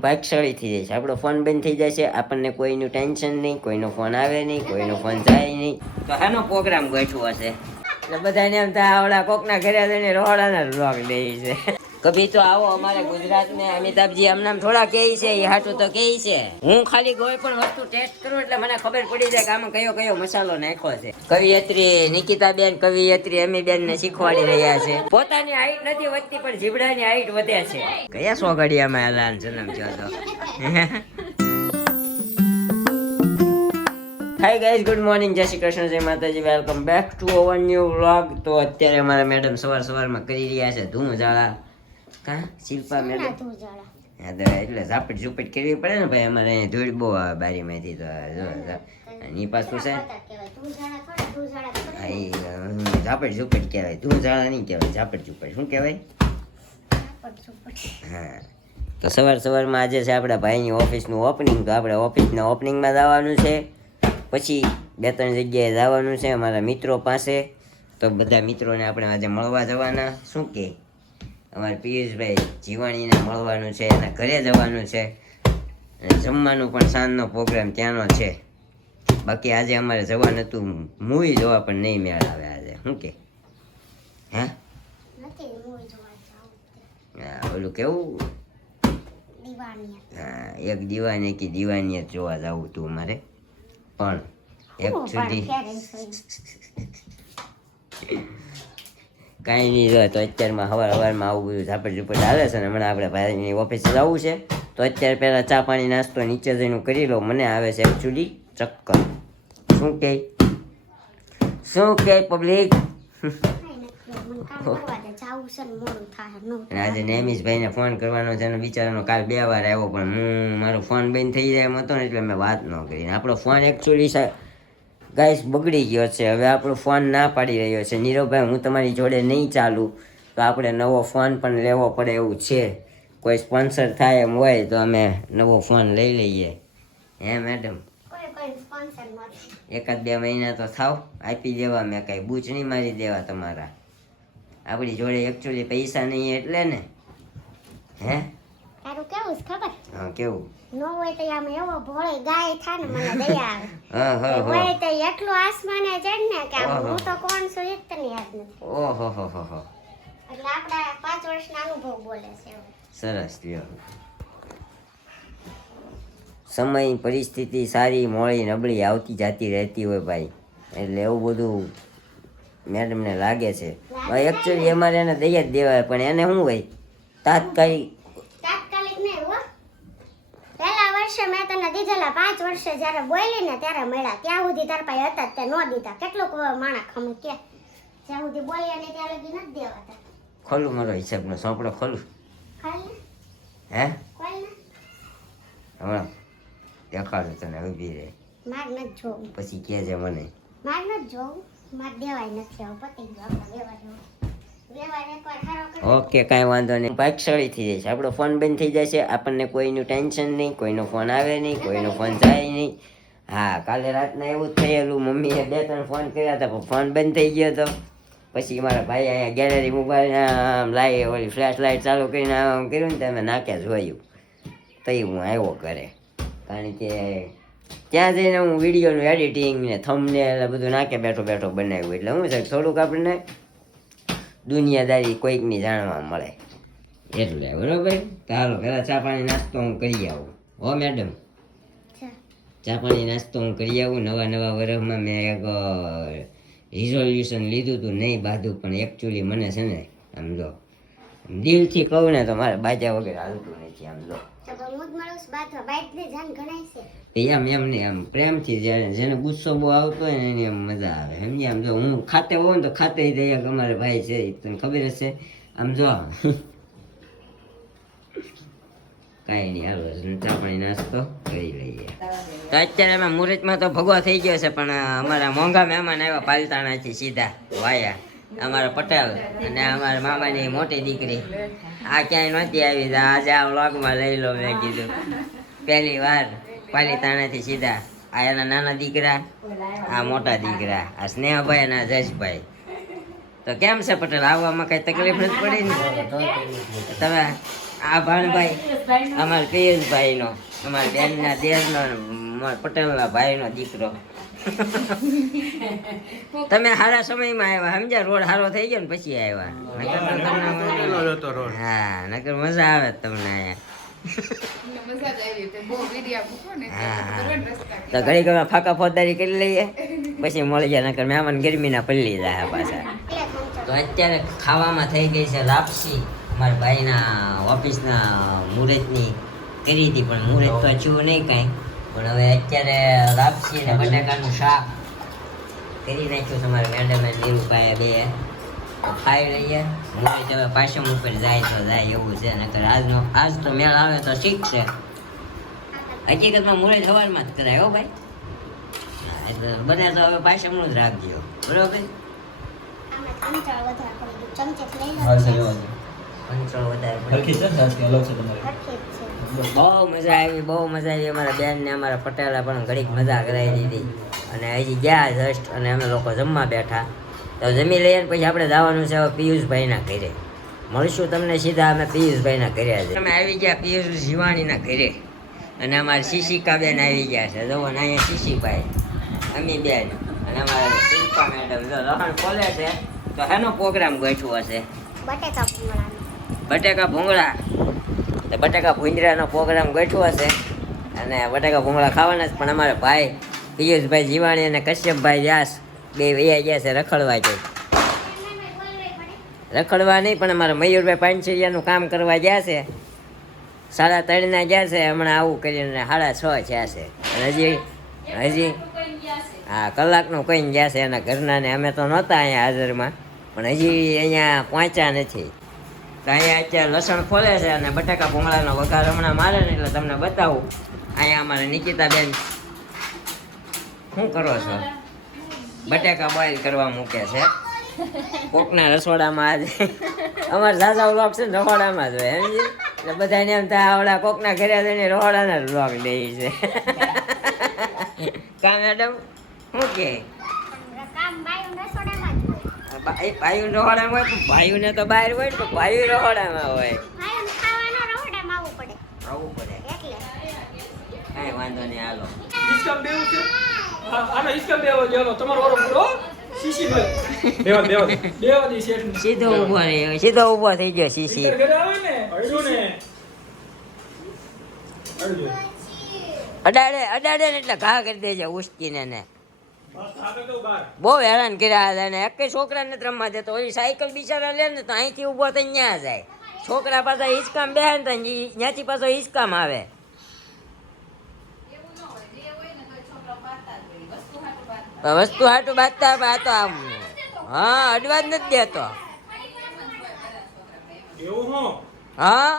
ભાગશાળી થઈ જાય છે, આપણો ફોન બંધ થઈ જાય છે, આપણને કોઈનું ટેન્શન નહીં, કોઈનો ફોન આવે નહીં, કોઈનો ફોન જાય નહીં. તો આનો પ્રોગ્રામ ગોઠવો હશે એટલે બધાને એમ થાય આવડા કોકના ઘરે જઈને રોહડાના વ્લોગ દે છે. કભી તો આવો અમારે ગુજરાતને અમિતાભજી આમનામ થોડા કહે છે, એ હાટું તો કહે છે. હું ખાલી કોઈ પણ વસ્તુ ટેસ્ટ કરું એટલે મને ખબર પડી જાય કે આમાં કયો કયો મસાલો નાખ્યો છે. કવિયત્રી નિકિતાબેન, કવિયત્રી અમીબેન ને શીખવાડી રહ્યા છે. પોતાની હાઈટ નથી વધતી પણ જીબડાની હાઈટ વધે છે. કયા સોગડિયામાં એલાન જન્મ થયો હતો? હાય ગાઈઝ, ગુડ મોર્નિંગ, જય શ્રી કૃષ્ણ, જય માતાજી, welcome back to our new vlog. તો અત્યારે અમારા મેડમ સવારમાં કરી રહ્યા છે ધૂમઝાળા. કા શિલ્પા મેડમ? હા તો એટલે ઝાપટ ઝૂપટ કરવી પડે ને ભાઈ, અમારે અહીં ધૂળ બહુ આવે બારીમાંથી. તો જો એની પાછું છે ઝાપટ ઝૂપટ કહેવાય, ધૂળઝાળા નહીં કહેવાય, ઝાપટ ઝૂપટ શું કહેવાય? હા, તો સવારમાં આજે છે આપણા ભાઈની ઓફિસનું ઓપનિંગ. તો આપણે ઓફિસના ઓપનિંગમાં જવાનું છે, પછી 2-3 જગ્યાએ જવાનું છે અમારા મિત્રો પાસે. તો બધા મિત્રોને આપણે આજે મળવા જવાના. શું કે અમારે પિયુષભાઈ જીવાણીને મળવાનું છે, એના ઘરે જવાનું છે, અને જમવાનું પણ સાંજનો પ્રોગ્રામ ત્યાંનો છે. બાકી આજે અમારે જવાનું હતું મૂવી જોવા, પણ નહીં મેળ આવે આજે. શું કે હા ઓલું કેવું, હા એક દીવાની કે દીવાનિયત જોવા જવું હતું અમારે. પણ એકચ્યુઅલી કાંઈ નહીં જોય. તો અત્યારમાં સવારમાં આવું બધું ઝાપટ ઝૂપટ હાલે છે ને હમણાં આપણે ભાઈની ઓફિસે જવું છે. તો અત્યારે પહેલાં ચા પાણી નાસ્તો નીચે જઈને કરી લો. મને આવે છે એકચ્યુઅલી ચક્કર. શું કે પબ્લિક? આજે નેમિશભાઈને ફોન કરવાનો છે ને બિચારાનો કાલ 2 વાર આવ્યો, પણ હું મારો ફોન બંધ થઈ જાય એમ હતો ને એટલે મેં વાત ન કરી. આપણો ફોન એકચ્યુઅલી ગાઈસ બગડી ગયો છે. હવે આપણો ફોન ના પાડી રહ્યો છે. નીરવભાઈ હું તમારી જોડે નહીં ચાલું, તો આપણે નવો ફોન પણ લેવો પડે એવું છે. કોઈ સ્પોન્સર થાય એમ હોય તો અમે નવો ફોન લઈ લઈએ. હે મેડમ? 1-2 મહિના તો થાવ, આપી દેવા. મેં કાંઈ બૂચ નહીં મારી દેવા તમારા. આપણી જોડે એકચ્યુઅલી પૈસા નહીં એટલે ને. હે તારું કેવું ખબર? હા કેવું? નો હોય તો આમ એવો ભોળી ગાય થાય ને મને દયા આવે. હા હોય તો એટલું આસમાને ચડ ને કે હું તો કોણ છું એ જ તને યાદ નથી. ઓહો એટલે આપણા 5 વર્ષના અનુભવ બોલે છે. સરસ લ્યો. સમય પરિસ્થિતિ સારી મોડી નબળી આવતી જાતી રહેતી હોય ભાઈ, એટલે એવું બધું મેડમને લાગે છે. એકચ્યુઅલી અમારે એને દઈ જ દેવાય, પણ એને શું હોય તાત્કાલિક નહીં હો. પહેલા વર્ષે મેં તને દીધેલા 5 વર્ષે જ્યારે બોલી ને ત્યારે મળ્યા, ત્યાં સુધી તાર પાસે હતા તે નો દીધા. કેટલુંક માણસ ખમ કે જ્યાં સુધી બોલ્યા ને ત્યાં લગી નથી દેવાતા. ખોલું મારો હિસાબનો સોંપડો ખોલું. હે હમણાં દેખાડો તને, ઊભી રહે. માર નથી જોવું, પછી કહેજે મને. માર નથી જોવું, માર દેવાય નથી. આવું પતી ગયું આપણા વ્યવહાર એકવાર સારો કરી. ઓકે કાંઈ વાંધો નહીં. ભાગશાળી થઈ જાય છે, આપણો ફોન બંધ થઈ જાય છે, આપણને કોઈનું ટેન્શન નહીં, કોઈનો ફોન આવે નહીં, કોઈનો ફોન જાય નહીં. હા કાલે રાતના એવું જ થયેલું. મમ્મીએ 2-3 ફોન કર્યા હતા પણ ફોન બંધ થઈ ગયો હતો. પછી મારા ભાઈ અહીંયા ગેલેરી મોબાઈલ આમ લાવી ઓલી ફ્લેશ લાઇટ ચાલુ કરીને આમ કર્યું ને તમે નાકે જોયું. તઈ હું આવ્યો ઘરે, કારણ કે ત્યાં જઈને હું વિડીયોનું એડિટિંગ ને થંબનેલ બધું નાકે બેઠો બનાવ્યું. એટલે શું છે થોડુંક આપણને દુનિયાદારી કોઈકની જાણવા મળે એટલે. બરોબર? ચાલો પહેલાં ચા પાણી નાસ્તો હું કરી આવું. હો મેડમ, ચા પાણી નાસ્તો હું કરી આવું. નવા વર્ષમાં મેં એક રિઝોલ્યુશન લીધું હતું, નહીં બાંધું, પણ એકચ્યુઅલી મને છે ને આમ જો દિલથી કહું ને તો મારે બાજા વગર હાલતું નથી. આમ જો એમ નહીં, આમ પ્રેમથી જેને ગુસ્સો બહુ આવતો હોય ને એની આમ મજા આવે. સમજી? આમ જો હું ખાતે હોઉં ને તો ખાતે દઈએ કે અમારે ભાઈ છે, તને ખબર હશે. આમ જો કાંઈ નહીં, હાલો ચા પાણી નાસ્તો કરી લઈએ. તો અત્યારે અમે મુહૂર્તમાં તો ભગવા થઈ ગયો છે, પણ અમારા મોંઘા મહેમાન આવ્યા પાલતાણાથી સીધા વાયા. અમારા પટેલ અને અમારા મામાની મોટી દીકરી આ ક્યાંય નહોતી આવી. આજે આ વ્લોગમાં લઈ લો મેં કીધું. પહેલી વાર પાલીતાણાથી સીધા આ એના નાના દીકરા, આ મોટા દીકરા, આ સ્નેહભાઈ અને આ જશભાઈ. તો કેમ છે પટેલ, આવવામાં કઈ તકલીફ નથી પડી ને? તમે આ ભાણભાઈ અમારા પિયુષભાઈ નો, અમારા બેન ના દેર નો, પટેલ ના ભાઈ નો દીકરો. તમે સારા સમયમાં આવ્યા, સમજ્યા? રોડ સારો થઈ ગયો ને પછી આવ્યા. હા, નકર મજા આવે તમને અહીંયા. તો ઘડી ઘરમાં ફાકા ફોજદારી કરી લઈએ, પછી મળી જાય. નકર મહેમાન ગરમીના પલ્લી જાય પાછા. તો અત્યારે ખાવામાં થઈ ગઈ છે લાપસી. અમારા ભાઈના ઓફિસના મુહૂર્તની કરી હતી, પણ મુહૂર્ત તો થયું નહીં કાંઈ. પણ હવે અત્યારે લાપસી અને બટાકાનું શાક કરી નાખ્યું છે અમારા મેડમે નીરુભાઈ બે. ખાઈ લઈએ. મુહૂર્ત હવે પાછમ ઉપર જાય તો જાય એવું છે. નકર આજ તો મેળ આવે તો ઠીક છે. હકીકતમાં મુહૂર્ત સવારમાં જ કરાય હો ભાઈ. એટલે બને તો હવે પાછમનું જ રાખજો, બરોબર? બહુ મજા આવી, બહુ મજા આવી. અમારા બેન ને અમારા પટેલે પણ ઘડીક મજા કરાવી દીધી. અને હજી ગયા જસ્ટ, અને અમે લોકો જમવા બેઠા. તો જમી લઈએ ને પછી આપણે જવાનું છે પિયુષભાઈના ઘરે. મળશું તમને સીધા અમે પિયુષભાઈના ઘરે. અમે આવી ગયા પિયુષ જીવાણીના ઘરે. અને અમારા શિશિકા બેન આવી ગયા છે. જુઓ ને અહીંયા શિશિભાઈ, અમી બેન અને અમારા શિલ્પા મેડમ. જો લહણ ખોલે છે તો એનો પ્રોગ્રામ ગોઠવો હશે. બટેકા ભૂંગળા. તો બટાકા ભૂંજરાનો પ્રોગ્રામ ગોઠવો છે. અને બટાકા ભૂંગળા ખાવાના છે. પણ અમારા ભાઈ પિયુષભાઈ જીવાણી અને કશ્યપભાઈ વ્યાસ બે વૈયા ગયા છે રખડવા. છે રખડવા નહીં, પણ અમારા મયુરભાઈ પાંચરિયાનું કામ કરવા ગયા છે. 3:30 ગયા છે. હમણાં આવું કરીને 6:30 થયા છે. અને હજી હા કલાકનું કહીને ગયા છે એના ઘરના ને. અમે તો નહોતા અહીંયા હાજરમાં, પણ હજી અહીંયા પહોંચ્યા નથી. તો અહીંયા અત્યારે લસણ ખોલે છે અને બટાકા ભૂંગળાનો વઘાર હમણાં મારે ને એટલે તમને બતાવું. અહીંયા અમારા નિકિતાબેન શું કરો છો? બટાકા બોઇલ કરવા મૂકે છે. કોકના રસોડામાં આજે અમારે ઝાઝા વ્લોગ છે ને રસોડામાં જ હોય સમજી. એટલે બધાને એમ થાય આવડા કોકના ઘરે જઈને રસોડાના વ્લોગ દે છે. કા મેડમ શું કે ભાઈઓ રહોડામાં હોય, પણ ભાઈઓને તો બહાર હોય ને, તો ભાઈઓ રહોડામાં હોય. આવવું પડે કાંઈ વાંધો નહીં. હાલો સીધો ઊભો થઈ ગયો શીશી. અડાડે ને એટલે ઘા કરી દેજો ઉસકીને ને. બહુ હેરાન કર્યા હતા ને. એક છોકરાને રમવા દેતો. ઓલી સાયકલ બિચારા લે ને તો અહીંથી ઊભો થઈ ત્યાં જાય. છોકરા પાછા હિંચકામ બેહે ને ત્યાંથી પાછો હિંચકામ આવે. વસ્તુ હાટું બાંધતા આ તો આમ હા અડવા જ નથી દેતો. હા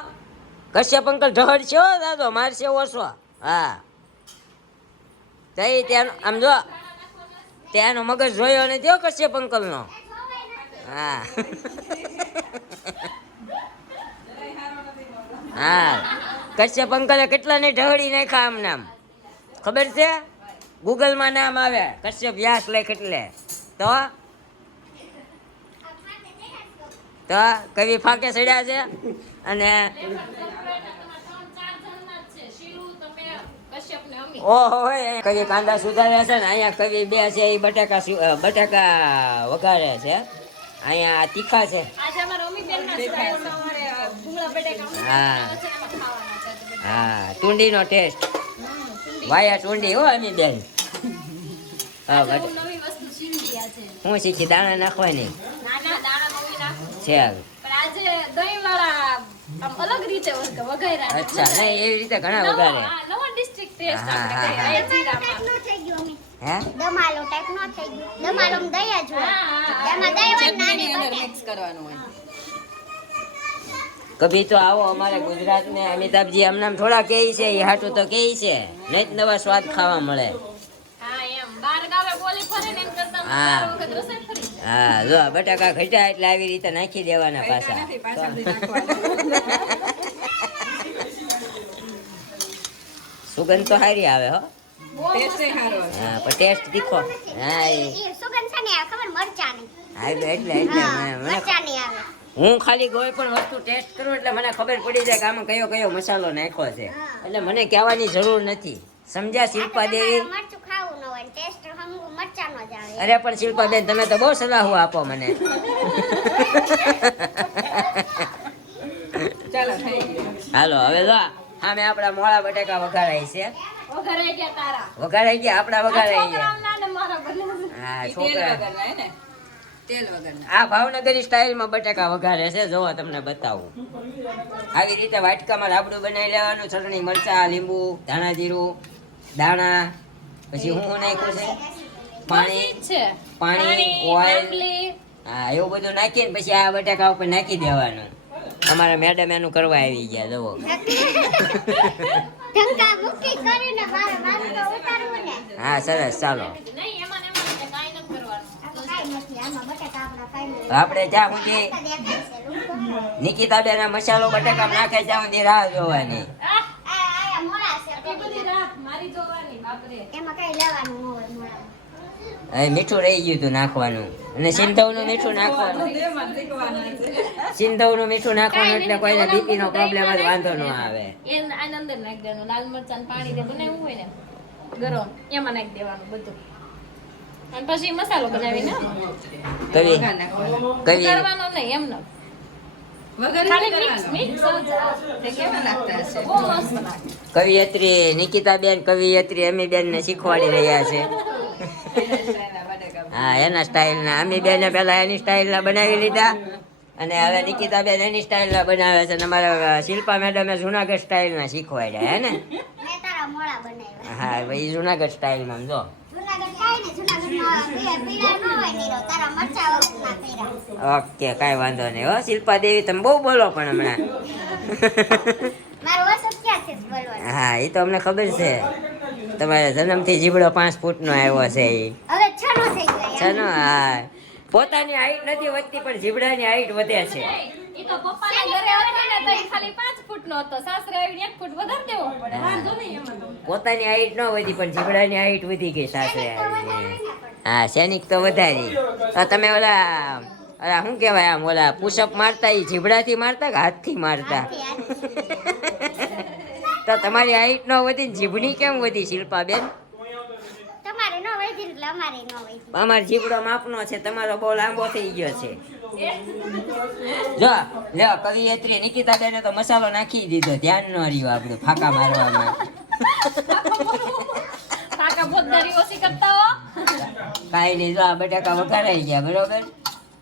કશ્યપ અંકલ ઢહડ છે દાદો, મારશે ઓછો. હા તઈ ત્યાં આમ જો ત્યાંનો મગજ જોયો નથી હો કશ્યપ અંકલનો. હા હા કશ્યપ અંકલે કેટલાને ઢહડી નાખ્યા આમ નામ ખબર છે? ગૂગલમાં નામ આવે કશ્યપ વ્યાસ લેખ એટલે તો કવિ ફાકે ચડ્યા છે. અને ઓહો કવિ કાંદા સુધાર્યા છે ને. અહીંયા કવિ બે છે એ બટાકા વઘારે છે. અહીંયા તીખા છે. હા હા ટુંડીનો ટેસ્ટ. વાયા ટુંડી હો અમી બેન. હા હું શીખી દાણા નાખવાની છે. અચ્છા નહીં એવી રીતે ઘણા વઘારે. કભી તો આવો અમારે ગુજરાત ને. અમિતાભજી આમનામ થોડા કે છે એ હાટું તો કે છે નહીં નવા સ્વાદ ખાવા મળે. હા હા જો બટાકા ઘટ્યા એટલે આવી રીતે નાખી દેવાના પાછા. સુગંધ તો સારી આવે હો. હા પણ ટેસ્ટ તીખો. હા એટલે મને હું ખાલી કોઈ પણ વસ્તુ ટેસ્ટ કરું એટલે મને ખબર પડી જાય કે આમાં કયો કયો મસાલો નાખ્યો છે. એટલે મને કહેવાની જરૂર નથી. સમજ્યા શિલ્પા દેવી? મરચું ખાવું ન હોય ટેસ્ટ હમું મરચાનો જ આવે. અરે પણ શિલ્પા બેન તમે તો બહુ સલાહો આપો મને. ચાલો થઈ ગયું. હાલો હવે જો સામે આપણા મોળા બટેકા વઘારાય છે. વઘારાઈ ગયા તારા. વઘારાઈ ગયા આપણા વઘારાઈ ગયા. છોકરાઓના ને મારા બંને. હા ઈ તેલ છોકરા વગરના હે ને? તેલ વગરના. આ ભાવનગરી સ્ટાઇલમાં બટાકા વઘારે છે. જોવો તમને બતાવું. આવી રીતે વાટકામાં રાબડું બનાવી લેવાનું. ચટણી, મરચા, લીંબુ, ધાણા જીરું, દાણા, પછી હું નાખ્યું છે પાણી, બસ ઈ જ છે. પાણી, ઓઇલ. આંબલી. હા એવું બધું નાખીને પછી આ બટાકા ઉપર નાખી દેવાનું. અમારા મેડમ એનું કરવા આવી ગયા જુઓ. ઢંકા મૂકી કરીને મારે મારું તો ઉતારવું ને. હા સરસ ચાલો. નહીં, એમાં ને એમાં એટલે કાંઈ નથી કરવાનું. આમાં કાંઈ નથી આમાં બટાકા આપણા કાંઈ આપણે જ્યાં સુધી દેખાય છે લોકો. નિકિતાબેન આ મસાલો બટાકા નાખે ત્યાં સુધી રાહ જોવાની. આયા મોળા છે એ બધી રાત મારી જોવાની, બાપરે. એમાં કાંઈ લેવાનું ન હોય મોળા. હવે મીઠું રહી ગયું હતું નાખવાનું અને સિંધવનું મીઠું નાખવાનું. એમાં શીખવાના છે. સિંધવનું મીઠું નાખવાનું એટલે કોઈને બીપી નો પ્રોબ્લેમ જ વાંધો ન આવે. આની અંદર નાખી દેવાનું. લાલ મરચાં ને પાણી દે બનાવ્યું હોય ને ગરમ, એમાં નાખી દેવાનું બધું. અને પછી મસાલો બનાવીને કવિ કવિ કરવાનો નહીં એમનો. ખાલી mix જ. તે કેવા લાગતા હશે? બહુ મસ્ત લાગે. કવિયત્રી નિકિતાબેન કવિયત્રી અમીબેન ને શીખવાડી રહ્યા છે. હા એના સ્ટાઇલ ના અમીબેને પેલા એની સ્ટાઇલ ના બનાવી લીધા અને હવે નિકિતાબેન એની સ્ટાઇલ ના બનાવે છે. અને અમારા શિલ્પા મેડમે જુનાગઢ સ્ટાઇલ ના શીખવાડ્યા હે ને. મેં તારા મોળા બનાવ્યા. હા ભાઈ જુનાગઢ સ્ટાઇલ માં જો. જુનાગઢ કાંઈ ને જુનાગઢમાં પીળા ન હોય નીરો તારા મરચા ના કર્યા. ઓકે કાંઈ વાંધો નહીં હો શિલ્પા દેવી તમે બહુ બોલો પણ હમણાં. મારું વસત ક્યાંથી જ બોલવાનું. હા એ તો અમને ખબર છે. તમારે જન્મથી જીબડો 5 ફૂટનો આવ્યો છે એ. હવે છનો થઈ ગયા. ચાલો હા પોતાની હાઈટ નથી વધતી પણ જીબડાની હાઈટ વધે છે. ઈ તો પપ્પાના ઘરે હતો ને તો ઈ ખાલી 5 ફૂટનો હતો. સાસરે આવીને 1 ફૂટ વધારી દેવો પડે. વાંધો નહીં એમાં તો. પોતાની હાઈટ ન વધી પણ જીબડાની હાઈટ વધી ગઈ સાસરે આવીને. હા સૈનિક તો વધારી. તો તમે ઓલા શું કહેવાય આમ ઓલા પુશઅપ મારતા એ જીબડાથી મારતા કે હાથથી મારતા? તો તમારી હાઈટ ન વધી ને જીભની કેમ વધી શિલ્પાબેન? તમારે ન વધી એટલે અમારે ન વધી. અમારો જીબડો માપનો છે તમારો બહુ લાંબો થઈ ગયો છે. જો લ્યો કવિયત્રી નિકિતાબેને તો મસાલો નાખી દીધો. ધ્યાન ન રહ્યું આપણે ફાકા મારવામાં. કાકા પોતદારી ઓછી કરતા હો. કાંઈ નહીં જો આ બટાકા વઘારાઈ ગયા બરોબર.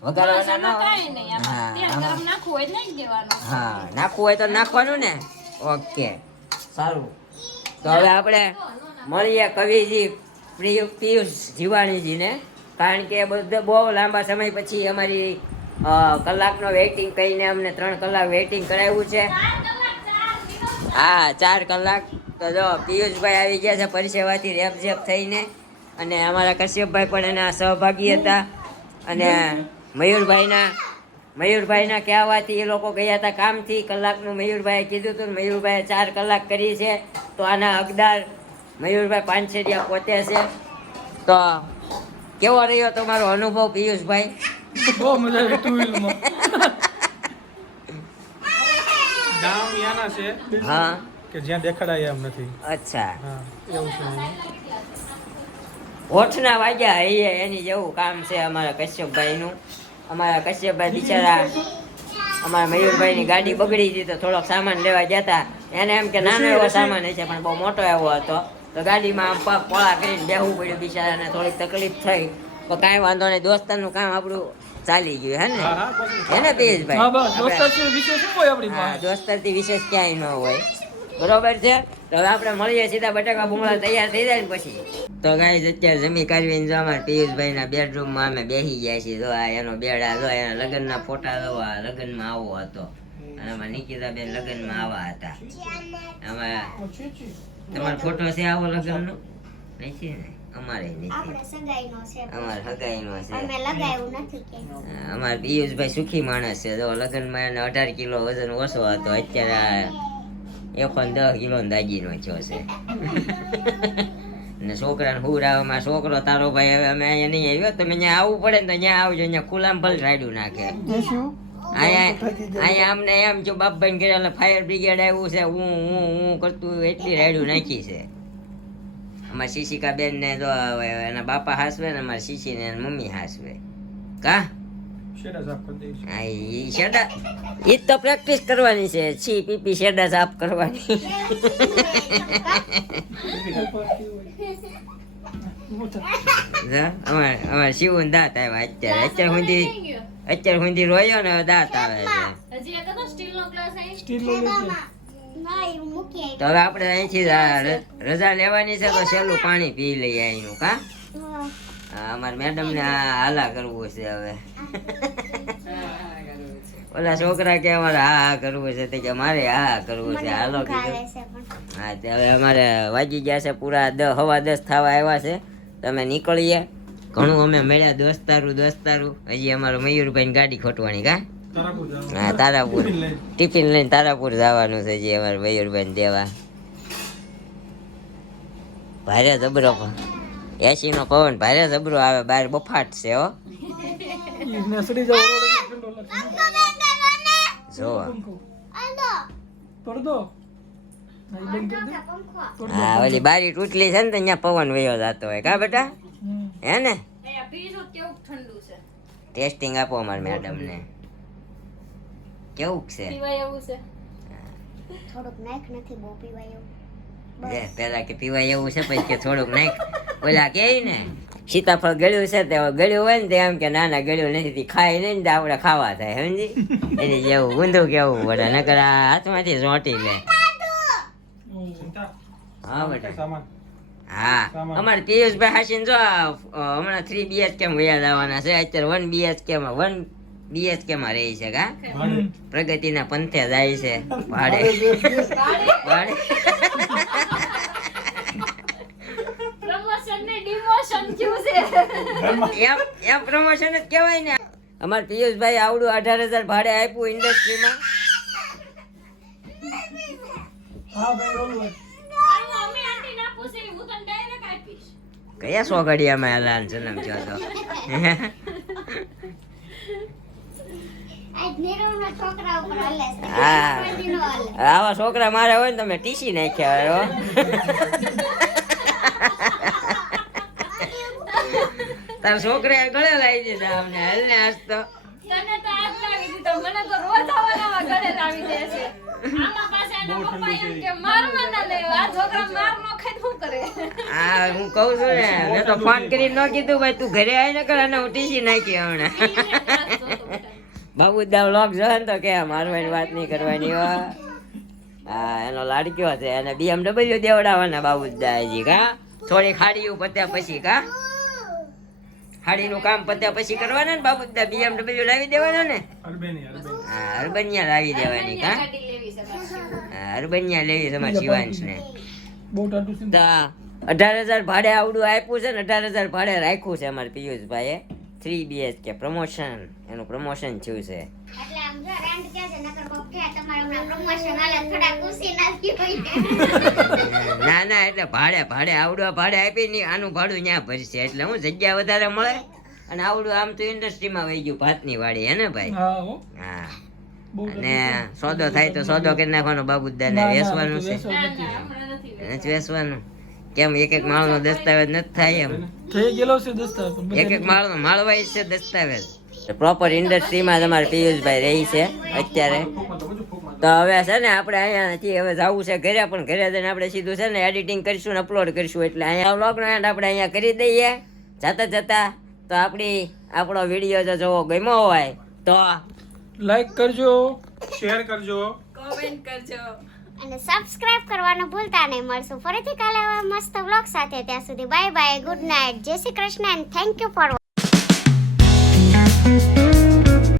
વઘારવાના ન આમાં હોય. કાંઈ નહીં. આમાં હા, તેલ આમાં. ગરમ નાખવું હોય તો નાખી દેવાનું. હા નાખવું હોય તો નાખવાનું ને. ઓકે સારું તો હવે આપણે મળીએ કવિજી પિયુષ જીવાણીજીને. કારણ કે બહુ લાંબા સમય પછી અમારી કલાકનો વેઇટિંગ કરીને અમને 3 કલાક વેઇટિંગ કરાવ્યું છે. હા 4 કલાક. તો જો પિયુષભાઈ આવી ગયા છે પરિસેવાથી રેપઝેપ થઈને અને અમારા કશ્યપભાઈ પણ એના સહભાગી હતા. અને મયુરભાઈના કહેવાથી એ લોકો ગયા હતા કામથી. કલાકનું મયુરભાઈએ કીધું હતું. મયુરભાઈએ 4 કલાક કરી છે. તો આના હકદાર મયુરભાઈ પાંચેરિયા પોતે છે. તો કેવો રહ્યો તમારો અનુભવ પિયુષભાઈ? બહુ મજા આવી ટુ વ્હીલમાં. ગામ યાના છે હા કે જ્યાં દેખાડાય એમ નથી. અચ્છા હા એવું છે. ઓઠના વાગ્યા હૈયે એની જેવું કામ છે અમારા કશ્યપભાઈનું. અમારા કશ્યપભાઈ બિચારા અમારા મયુરભાઈની ગાડી બગડી હતી તો થોડોક સામાન લેવા ગયા હતા. એને એમ કે નાનો એવો સામાન હશે પણ બહુ મોટો એવો હતો. તો ગાડીમાં આમ પગ પોળા કરીને બેહવું પડ્યું બિચારાને. થોડીક તકલીફ થઈ તો કાંઈ વાંધો નહીં. દોસ્તારનું કામ આપણું ચાલી ગયું હે ને. હા હા પછી. હે ને પિયુષભાઈ? હા બસ આપણે- દોસ્તાર છે વિશેષ શું હોય આપણી હા પાસે. દોસ્તારથી વિશેષ ક્યાંય ન હોય. બરોબર છે. તો હવે આપણે મળીએ સીધા બટાકા ભૂંગળા તૈયાર થઈ જાય ને પછી. તો ગાઈઝ અત્યારે જમી કાઢવીને જો અમારા પિયુષભાઈના બેડરૂમમાં અમે બેસી ગયા છીએ. જો આ એનો બેડ આ જો એના લગ્નના ફોટા જો આ લગ્નમાં આવો હતો અને આમાં નિકિતાબેન લગ્નમાં આવા હતા. આમાં તમારો ફોટો છે આવો લગ્નનો? નથી ને અમારે નથી. આપણે સગાઈનો છે. અમારે હગાઈનો છે. અમે લગાવ્યું નથી કે. અમારા પિયુષભાઈ સુખી માણસ છે. જો લગ્નમાં એને 18 કિલો વજન ઓછો હતો. અત્યારે 10 કિલો દાગીનો થયો છે. ને છોકરાને હુરાવામાં છોકરો તારો ભાઈ હવે અમે અહીંયા નહીં આવ્યો. તમે અહીંયા આવવું પડે ને તો અહીંયા આવજો. અહીંયા ખુલ્લામાં ભલ રાડ્યું નાખે. અહીંયા અમને એમ જો બાપભાઈ ઘરે ફાયર બ્રિગેડ આવ્યું છે હું કરતું એટલી રાયડું નાખી છે. અમારા શિશિકા બેન ને તો એના બાપા હાસવે ને અમારા શીશી ને મમ્મી હાસવે કા શેડા સાફ કરી દઈશ. હા, ઈ શેડા ઈ તો પ્રેક્ટિસ કરવાની છે. છી પીપી શેડા સાફ કરવાની. જા, અમારે શિવું દાંત આવ્યા અત્યાર સુધી રોયો ને હવે દાંત આવે છે. હજી એક હતો સ્ટીલનો ગ્લાસ અહીં. સ્ટીલ નો લેજો. ના એ મૂકી તો હવે આપણે અહીંથી રજા લેવાની છે તો સહેલું પાણી પી લઈએ અહીંનું કા. અમારા મેડમ ને હાલા કરવું છે હવે. ઓલા છોકરા કે અમારે હા કરવું છે તે કે મારે હા કરવું છે હાલો કીધું. હા તે હવે અમારે વાગી ગયા છે પૂરા 10:15 થવા આવ્યા છે. તમે નીકળીએ ઘણું અમે મળ્યા દોસ્તારું. હજી અમારો મયુરભાઈ ની ગાડી ખોટવાની કા. તારાપુર જાઓ. હા તારાપુર ટિફિન લઈને. ટિફિન લઈને તારાપુર જવાનું છે જે અમારે મયુરભાઈ ને દેવા. ભારે જબરો એસી નો પવન ભારે જબરો આવે બહાર બફાટ છે હો. ઈ નેસડી જાઓ રોડ ઉપર ઠંડો લાગે. જો પડદો. નહીં બંધ કરી દે. પડદો. હા ઓલી બારી તૂટલી છે ને તો અહીંયા પવન વયો જતો હોય કા બેટા હમ. હે ને. અહીંયા પીશું કેવું ઠંડુ છે. ટેસ્ટિંગ આપો અમારા મેડમ ને કેવું છે. પીવાય એવું છે. થોડુંક નાખ નથી બહુ પીવાય એવું. લે પેલા કે પીવાય એવું છે પછી કે થોડુંક નાખ. ઓલા કે ને સીતાફળ ગળ્યું છે તે ગળ્યું હોય ને તે આમ કે નાના ગળ્યું નથી તે ખાય નહીં ને તો આપણે ખાવા થાય સમજી. એની જેવું ઊંધું કેવું પડે નકર આ હાથમાંથી ચોંટી લે. ચિંતા. હા બેટા સામાન. હા અમારે પિયુષભાઈ હાસીન જો હમણાં 3 BHK માં વયા જવાના છે. અત્યારે 1 BHK માં રહી છે કા. ભાડે. પ્રગતિના પંથે જાય છે ભાડે. ભાડે પ્રમોશન ને ડિમોશન થયું છે. એમ પ્રમોશન જ કહેવાય ને. અમારે પિયુષભાઈ આવડું 18,000 ભાડે આપ્યું ઇન્ડસ્ટ્રીમાં. હા ભાઈ ઓલું હોય. આનું અમે આંટી ના પૂછે હું તને ડાયરેક્ટ આપીશ. કયા સોગડિયામાં એલાન જન્મ થયો તો. આજ નીરવના છોકરા ઉપર હાલે છે. હા. કોઈનો હાલે. આવા છોકરા મારે હોય ને તમે ટીસી નાખ્યા હોય હો. તાર છોકરા ગળે લાવી દીધા અમને હાલ ને આજ તો. તને તો આજ લાવી દીધો મને તો રોજ આવવાના ગળે લાવી દે છે. આમાં પાસે એના પપ્પા એમ કે મારવાના લે આ છોકરા માર નો ખાય શું કરે. હા હું કહું છું ને મેં તો ફોન કરીને ન કીધું ભાઈ તું ઘરે આવી ને કર અને હું ટીસી નાખી હમણાં. બાબુદા વ્લોગ જોવે ને તો કે મારવાની વાત નહીં કરવાની હો. હા એનો લાડક્યો છે અને BMW દેવડાવવાના બાબુદા હજી કા. થોડી ખાડીયું પત્યા પછી કા. ખાડીનું કામ પત્યા પછી કરવાના ને બાબુદા BMW લાવી દેવાના ને. અરબેની. હા અરબનિયા લાવી દેવાની કા. ગાડી લેવી છે પાછી. હા અરબનિયા લેવી છે અમારા શિવાંશ ને. બહુ ટાટું છે. 18,000 ભાડે આવડું આપ્યું છે ને 18,000 ભાડે રાખ્યું છે અમારા પિયુષભાઈએ. 3 BHK પ્રમોશન એનું પ્રમોશન થયું છે. એટલે આમ જો રેન્ટ કે છે નકર કોક કે તમારે હમણાં પ્રમોશન હાલે થોડા ખુશી નથી હોય. ના એટલે ભાડે આવડું ભાડે આપી ને આનું ભાડું ન્યા ભરશે એટલે હું જગ્યા વધારે મળે અને આવડું આમ તો ઇન્ડસ્ટ્રીમાં વહી ગયું ભાતની વાડી હે ને ભાઈ. હા હો. હા બહુ અને સોદો થાય તો સોદો કરી નાખવાનો બાબુદાને વેચવાનું છે. ના હમણાં નથી વેચવું. નથી વેચવાનું કેમ એક માળનો દસ્તાવેજ નથી થાય એમ. થઈ ગયેલો છે દસ્તાવેજ. એક માળનો માળવાઈ છે દસ્તાવેજ. પ્રોપર ઇન્ડસ્ટ્રીમાં તમારે પિયુષભાઈ રહી છે અત્યારે. તો હવે છે ને આપણે અહીંયાથી હવે જવું છે ઘરે પણ ઘરે જઈને આપણે સીધું છે ને એડિટિંગ કરીશું ને અપલોડ કરીશું એટલે અહીંયા વ્લોગનો એન્ડ આપણે અહીંયા કરી દઈએ જતા તો આપણો વિડીયો જો જોવો ગમ્યો હોય તો લાઈક કરજો, શેર કરજો, કોમેન્ટ કરજો. અને સબસ્ક્રાઇબ કરવાનું ભૂલતા નહીં. મળશું ફરીથી કાલે આવા મસ્ત વ્લોગ સાથે. ત્યાં સુધી બાય બાય, ગુડ નાઇટ, જય Shri Krishna and thank you for